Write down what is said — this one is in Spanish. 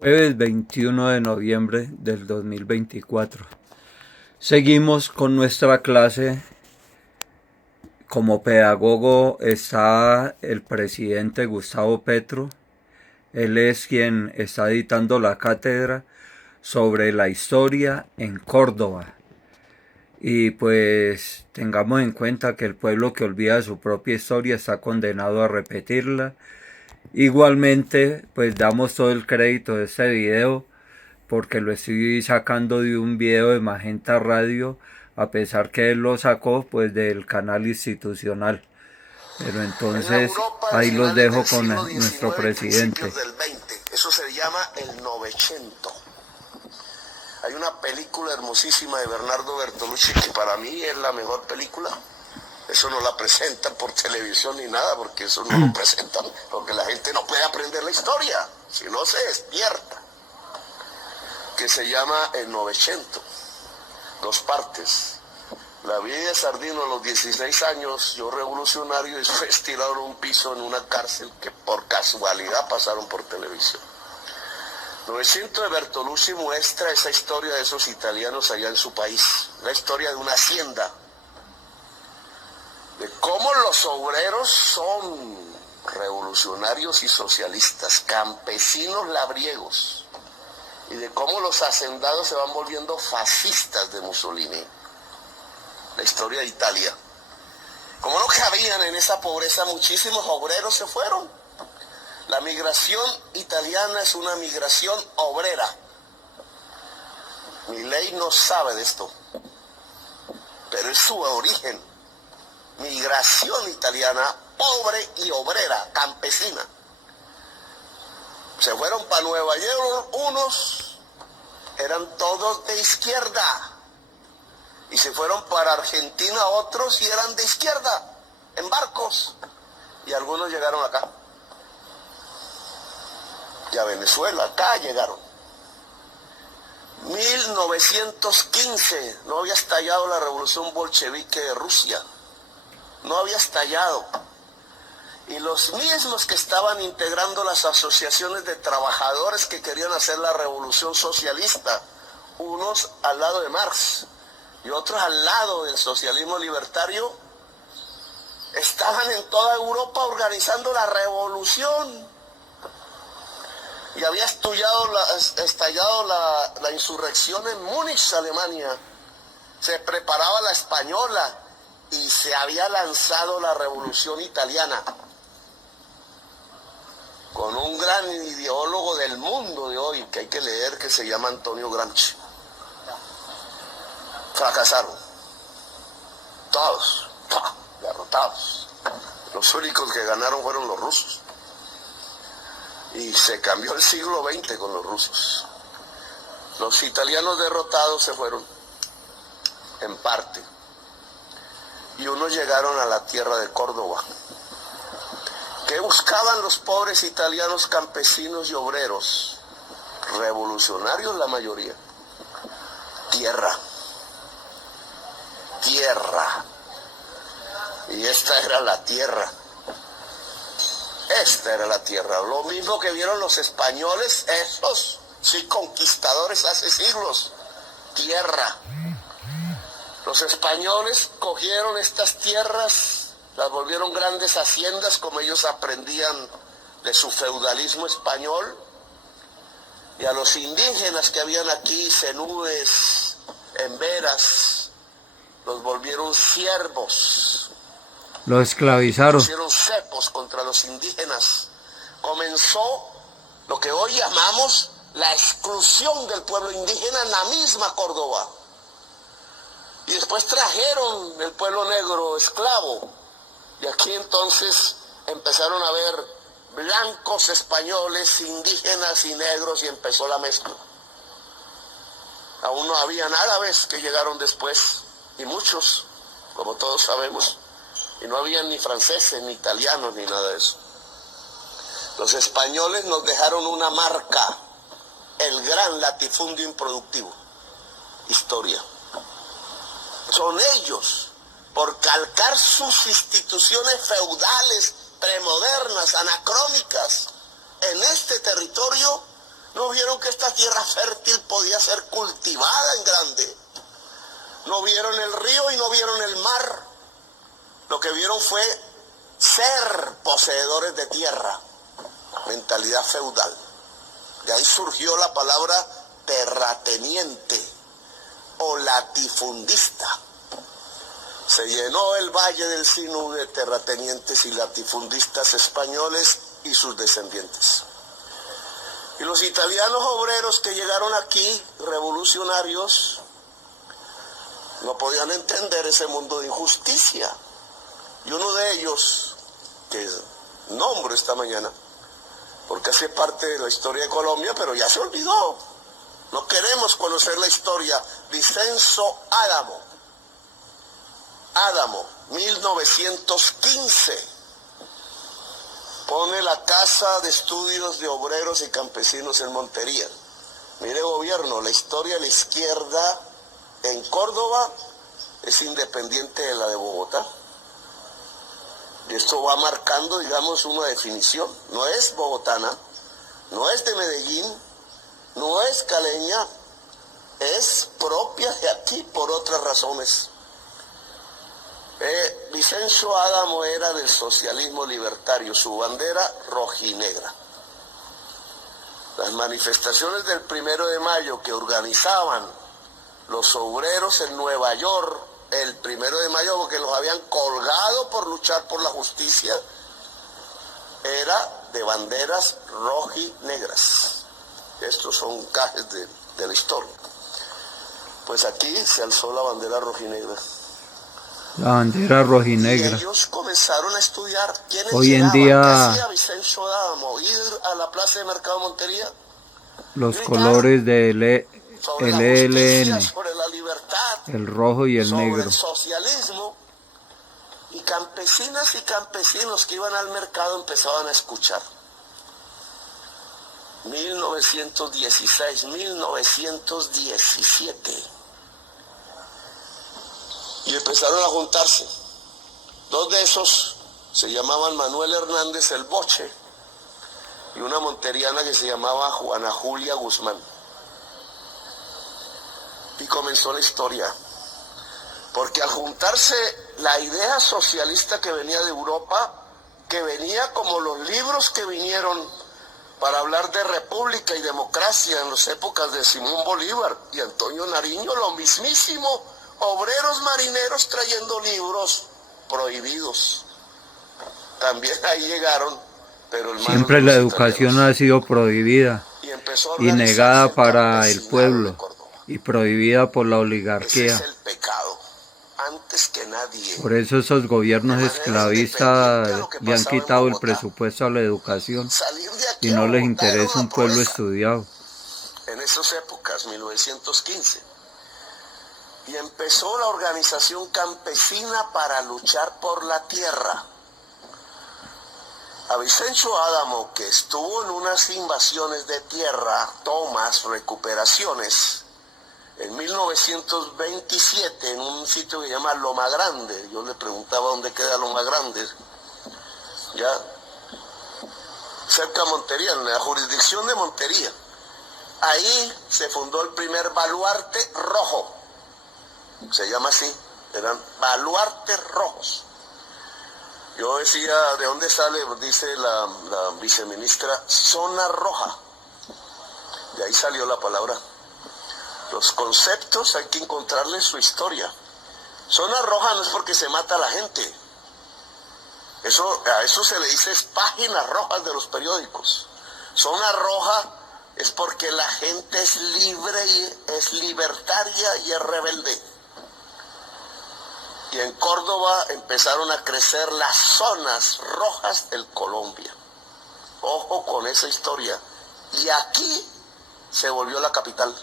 Jueves 21 de noviembre del 2024. Seguimos con nuestra clase. Como pedagogo está el presidente Gustavo Petro. Él es quien está dictando la cátedra sobre la historia en Córdoba. Y pues tengamos en cuenta que el pueblo que olvida su propia historia está condenado a repetirla. Igualmente, pues damos todo el crédito de este video porque lo estoy sacando de un video de Magenta Radio, a pesar que él lo sacó pues del canal institucional. Pero entonces ahí los dejo con nuestro presidente. Del 20. Eso se llama el Novecento. Hay una película hermosísima de Bernardo Bertolucci que para mí es la mejor película. Eso no la presentan por televisión ni nada, porque eso no lo presentan, porque la gente no puede aprender la historia, si no se despierta. Que se llama el Novecento, 2 partes. La vida de Sardino a los 16 años, yo revolucionario, y después tiraron un piso en una cárcel que por casualidad pasaron por televisión. 900 de Bertolucci muestra esa historia de esos italianos allá en su país, la historia de una hacienda, de cómo los obreros son revolucionarios y socialistas, campesinos labriegos, y de cómo los hacendados se van volviendo fascistas de Mussolini. La historia de Italia. Como no cabían en esa pobreza, muchísimos obreros se fueron. La migración italiana es una migración obrera. Milei no sabe de esto, pero es su origen. Migración italiana, pobre y obrera, campesina. Se fueron para Nueva York, unos eran todos de izquierda, y se fueron para Argentina otros y eran de izquierda, en barcos, y algunos llegaron acá. Y a Venezuela, acá llegaron. 1915, no había estallado la revolución bolchevique de Rusia. No había estallado. Y los mismos que estaban integrando las asociaciones de trabajadores que querían hacer la revolución socialista, unos al lado de Marx y otros al lado del socialismo libertario, estaban en toda Europa organizando la revolución. Y había estallado la insurrección en Múnich, Alemania. Se preparaba la española y se había lanzado la revolución italiana con un gran ideólogo del mundo de hoy que hay que leer, que se llama Antonio Gramsci. Fracasaron. Todos, derrotados. Los únicos que ganaron fueron los rusos. Y se cambió el siglo XX con los rusos. Los italianos derrotados se fueron, en parte. Y unos llegaron a la tierra de Córdoba. ¿Qué buscaban los pobres italianos campesinos y obreros? Revolucionarios la mayoría. Tierra. Tierra. Y esta era la tierra. Esta era la tierra. Lo mismo que vieron los españoles, esos, sí, conquistadores hace siglos. Tierra. Los españoles cogieron estas tierras, las volvieron grandes haciendas, como ellos aprendían de su feudalismo español. Y a los indígenas que habían aquí, cenúes, emberas, los volvieron siervos. Lo esclavizaron. Hicieron cepos contra los indígenas. Comenzó lo que hoy llamamos la exclusión del pueblo indígena en la misma Córdoba. Y después trajeron el pueblo negro esclavo. Y aquí entonces empezaron a ver blancos españoles, indígenas y negros, y empezó la mezcla. Aún no habían árabes que llegaron después, y muchos, como todos sabemos. Y no había ni franceses, ni italianos, ni nada de eso. Los españoles nos dejaron una marca, el gran latifundio improductivo, historia. Son ellos, por calcar sus instituciones feudales, premodernas, anacrónicas, en este territorio, No vieron que esta tierra fértil podía ser cultivada en grande. No vieron el río y no vieron el mar. Lo que vieron fue ser poseedores de tierra. Mentalidad feudal. De ahí surgió la palabra terrateniente o latifundista. Se llenó el Valle del Sinú de terratenientes y latifundistas españoles y sus descendientes. Y los italianos obreros que llegaron aquí, revolucionarios, no podían entender ese mundo de injusticia. Y uno de ellos, que nombro esta mañana, porque hace parte de la historia de Colombia, pero ya se olvidó. No queremos conocer la historia. Vicenzo Álamo. Álamo, 1915. Pone la Casa de Estudios de Obreros y Campesinos en Montería. Mire, gobierno, la historia de la izquierda en Córdoba es independiente de la de Bogotá. Y esto va marcando, digamos, una definición. No es bogotana, no es de Medellín, no es caleña, es propia de aquí por otras razones. Vicenzo Álamo era del socialismo libertario, su bandera rojinegra. Las manifestaciones del 1 de mayo que organizaban los obreros en Nueva York, el 1 de mayo, porque los habían colgado por luchar por la justicia, era de banderas rojinegras. Estos son gajes de la historia. Pues aquí se alzó la bandera rojinegra. La bandera rojinegra. Y ellos comenzaron a estudiar quiénes Hoy en llegaban. día, ¿Qué hacía Vicenzo Álamo? Ir a la plaza de Mercado Montería, los gritar colores del sobre la ELN, justicia, sobre la libertad, el rojo y el sobre negro. el socialismo, y campesinas y campesinos que iban al mercado empezaban a escuchar. 1916, 1917. Y empezaron a juntarse. Dos de esos se llamaban Manuel Hernández el Boche y una monteriana que se llamaba Juana Julia Guzmán. Y comenzó la historia. Porque al juntarse la idea socialista que venía de Europa, que venía como los libros que vinieron para hablar de república y democracia en las épocas de Simón Bolívar y Antonio Nariño, lo mismísimo, obreros marineros trayendo libros prohibidos. También ahí llegaron, pero siempre la educación ha sido prohibida y negada para el pueblo y prohibida por la oligarquía. Ese es el pecado, antes que nadie. Por eso esos gobiernos esclavistas le han quitado el presupuesto a la educación y no les interesa un pueblo estudiado. En esas épocas, 1915. Y empezó la organización campesina para luchar por la tierra. A Vicenzo Álamo, que estuvo en unas invasiones de tierra, tomas, recuperaciones, en 1927, en un sitio que se llama Loma Grande, yo le preguntaba dónde queda Loma Grande, ya, cerca de Montería, en la jurisdicción de Montería. Ahí se fundó el primer baluarte rojo. Se llama así, eran baluartes rojos. Yo decía, ¿de dónde sale? Dice la viceministra, zona roja. De ahí salió la palabra. Los conceptos hay que encontrarles su historia. Zona roja no es porque se mata a la gente. A eso se le dice páginas rojas de los periódicos. Zona roja es porque la gente es libre, y es libertaria y es rebelde. Y en Córdoba empezaron a crecer las zonas rojas del Colombia. Ojo con esa historia. Y aquí se volvió la capital.